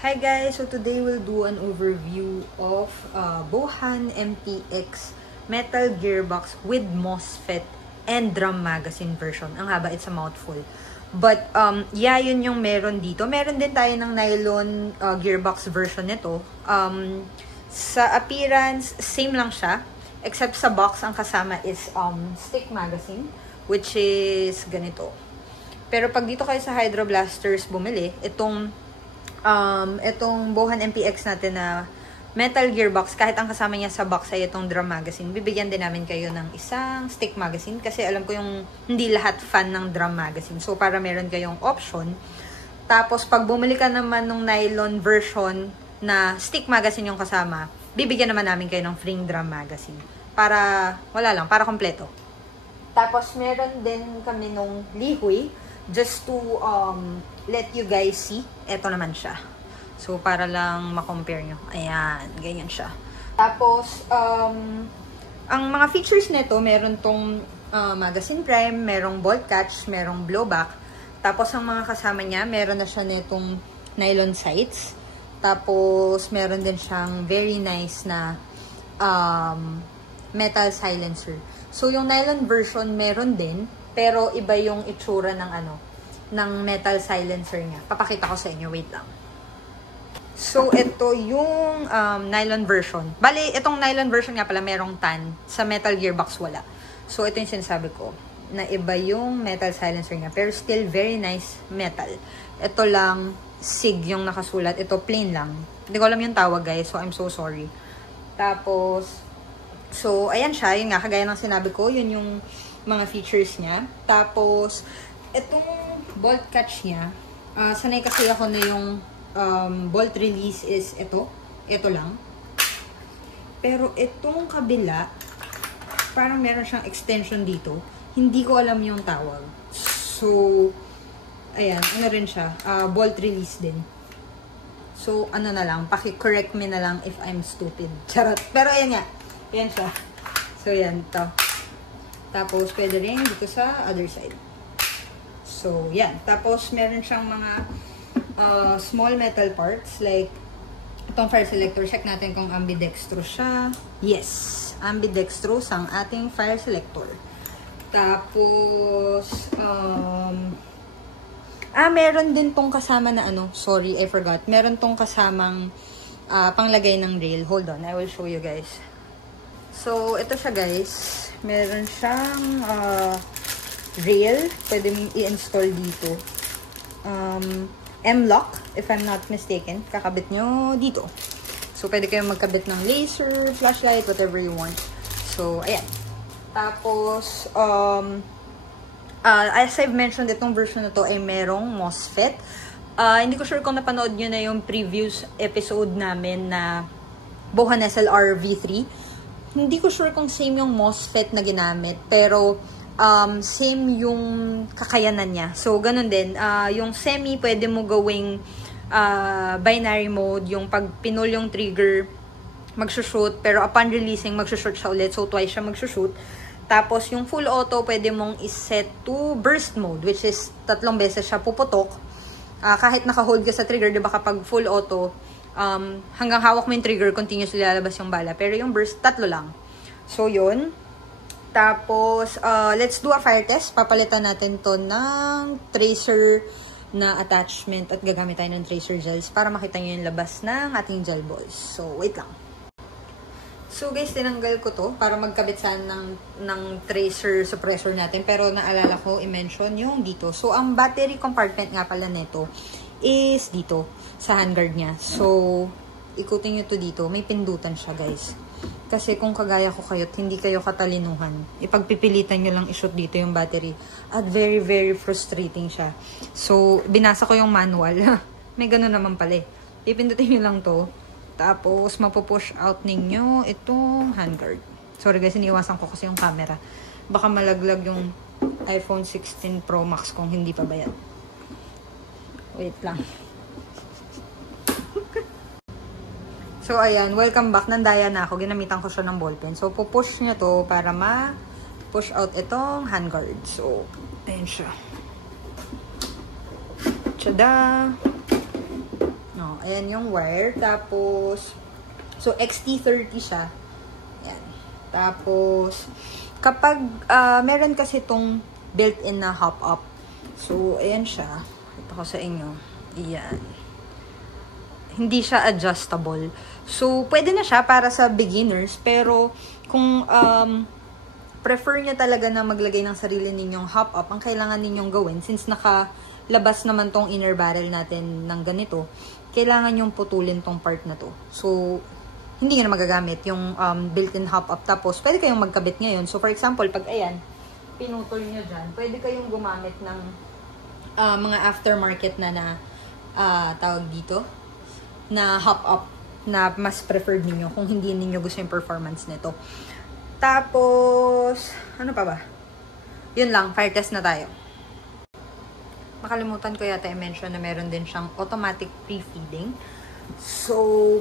Hi guys! So today we'll do an overview of Bohan MTX Metal Gearbox with MOSFET and drum magazine version. Ang haba, it's a mouthful. But yeah, yun yung meron dito. Meron din tayo ng nylon gearbox version nito. Sa appearance, same lang siya. Except sa box, ang kasama is stick magazine, which is ganito. Pero pag dito kayo sa Hydro Blasters bumili, itong Bohan MPX natin na metal gearbox, kahit ang kasama niya sa box ay itong drum magazine, bibigyan din namin kayo ng isang stick magazine kasi alam ko yung hindi lahat fan ng drum magazine. So, para meron kayong option. Tapos, pag bumili ka naman ng nylon version na stick magazine yung kasama, bibigyan naman namin kayo ng free drum magazine. Para, wala lang, para kompleto. Tapos, meron din kami nung lihoy just to let you guys see. Ito naman siya. So, para lang makompare nyo. Ayan, ganyan siya. Tapos, ang mga features nito, meron tong magazine prime, merong bolt catch, merong blowback. Tapos, ang mga kasama niya, meron na siya netong nylon sights. Tapos, meron din siyang very nice na metal silencer. So, yung nylon version, meron din. Pero, iba yung itsura ng ng metal silencer niya. Papakita ko sa inyo. Wait lang. So, ito yung nylon version. Bali, itong nylon version nga pala, merong tan. Sa metal gearbox, wala. So, ito yung sinasabi ko. Na iba yung metal silencer niya. Pero still, very nice metal. Ito lang, SIG yung nakasulat. Ito, plain lang. Hindi ko alam yung tawag, guys. So, I'm so sorry. Tapos, so, ayan siya. Yun nga, kagaya ng sinabi ko. Yun yung mga features niya. Tapos, itong bolt catch niya, sanay kasi ako na yung bolt release is ito lang. Pero itong kabila, parang meron siyang extension dito. Hindi ko alam yung tawag. So, ayan, ano rin siya, bolt release din. So, ano na lang, paki-correct me na lang if I'm stupid. Charot. Pero ayan nga, ayan siya. So, ayan, to. Tapos, pwede rin dito sa other side. So, yan. Tapos, meron siyang mga small metal parts. Like, itong fire selector. Check natin kung ambidextrous siya. Yes! Ambidextrous ang ating fire selector. Tapos, meron din tong kasama na sorry, I forgot. Meron tong kasamang panglagay ng rail. Hold on, I will show you guys. So, ito siya guys. Meron siyang rail. Pwede mong i-install dito. M-lock, if I'm not mistaken. Kakabit nyo dito. So, pwede kayong magkabit ng laser, flashlight, whatever you want. So, ayan. Tapos, as I've mentioned, itong version na to ay merong MOSFET. Hindi ko sure kung napanood nyo na yung previous episode namin na Bohan SLR V3. Hindi ko sure kung same yung MOSFET na ginamit, pero same yung kakayanan niya. So, ganun din. Yung semi, pwede mo gawing binary mode. Yung pag pinul yung trigger, magsushoot. Pero upon releasing, magsushoot siya ulit. So, twice siya magsushoot. Tapos, yung full auto, pwede mong iset to burst mode, which is 3 beses siya puputok. Kahit naka-hold ka sa trigger, diba kapag full auto, hanggang hawak mo yung trigger, continuously lalabas yung bala. Pero yung burst, 3 lang. So, yun. Tapos, let's do a fire test. Papalitan natin to ng tracer na attachment at gagamit tayo ng tracer gels para makita nyo yung labas ng ating gel balls. So, wait lang. So, guys, tinanggal ko to para magkabit saan ng tracer suppressor natin. Pero, naalala ko, i-mention yung dito. So, ang battery compartment nga pala nito is dito, sa handguard niya. So, ikutin nyo to dito. May pindutan siya, guys. Kasi kung kagaya ko kayo, hindi kayo katalinuhan. Ipagpipilitan nyo lang i-shoot dito yung battery. At very, very frustrating siya. So, binasa ko yung manual. May ganun naman pala eh. Ipindutin nyo lang to. Tapos, mapupush out ninyo itong handguard. Sorry guys, iniwasan ko kasi yung camera. Baka malaglag yung iPhone 16 Pro Max kung hindi pa ba yan. Wait lang. So, ayan. Welcome back. Nandaya na ako. Ginamitan ko siya ng ballpen. So, pupush nyo to para ma-push out itong handguard. So, ayan siya. Tada! ayan yung wire. Tapos, so XT30 siya. Ayan. Tapos, kapag meron kasi itong built-in na hop-up. So, ayan siya. Ito ko sa inyo. Ayan. Hindi siya adjustable. So, pwede na siya para sa beginners. Pero, kung prefer nyo talaga na maglagay ng sarili ninyong hop-up, ang kailangan ninyong gawin, since nakalabas naman tong inner barrel natin ng ganito, kailangan yung putulin tong part na to. So, hindi nyo na magagamit yung built-in hop-up. Tapos, pwede kayong magkabit ngayon. So, for example, pag ayan, pinutol nyo dyan, pwede kayong gumamit ng mga aftermarket na tawag dito, na hop-up na mas preferred ninyo kung hindi ninyo gusto yung performance nito. Tapos, ano pa ba? Yun lang, fire test na tayo. Makalimutan ko yata i-mention na meron din siyang automatic pre-feeding. So,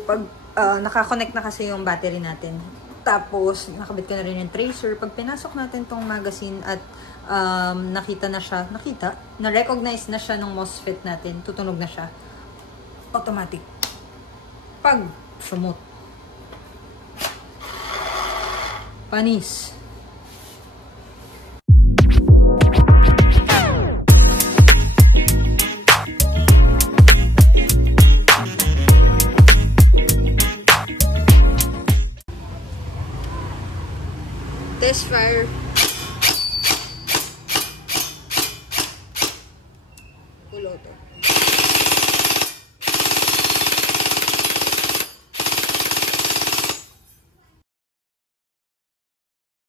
pag nakakonect na kasi yung battery natin, tapos nakabit ko na rin yung tracer, pag pinasok natin tong magazine at na-recognize na siya ng MOSFET natin, tutunog na siya. Automatic. Pag sumot. Panis.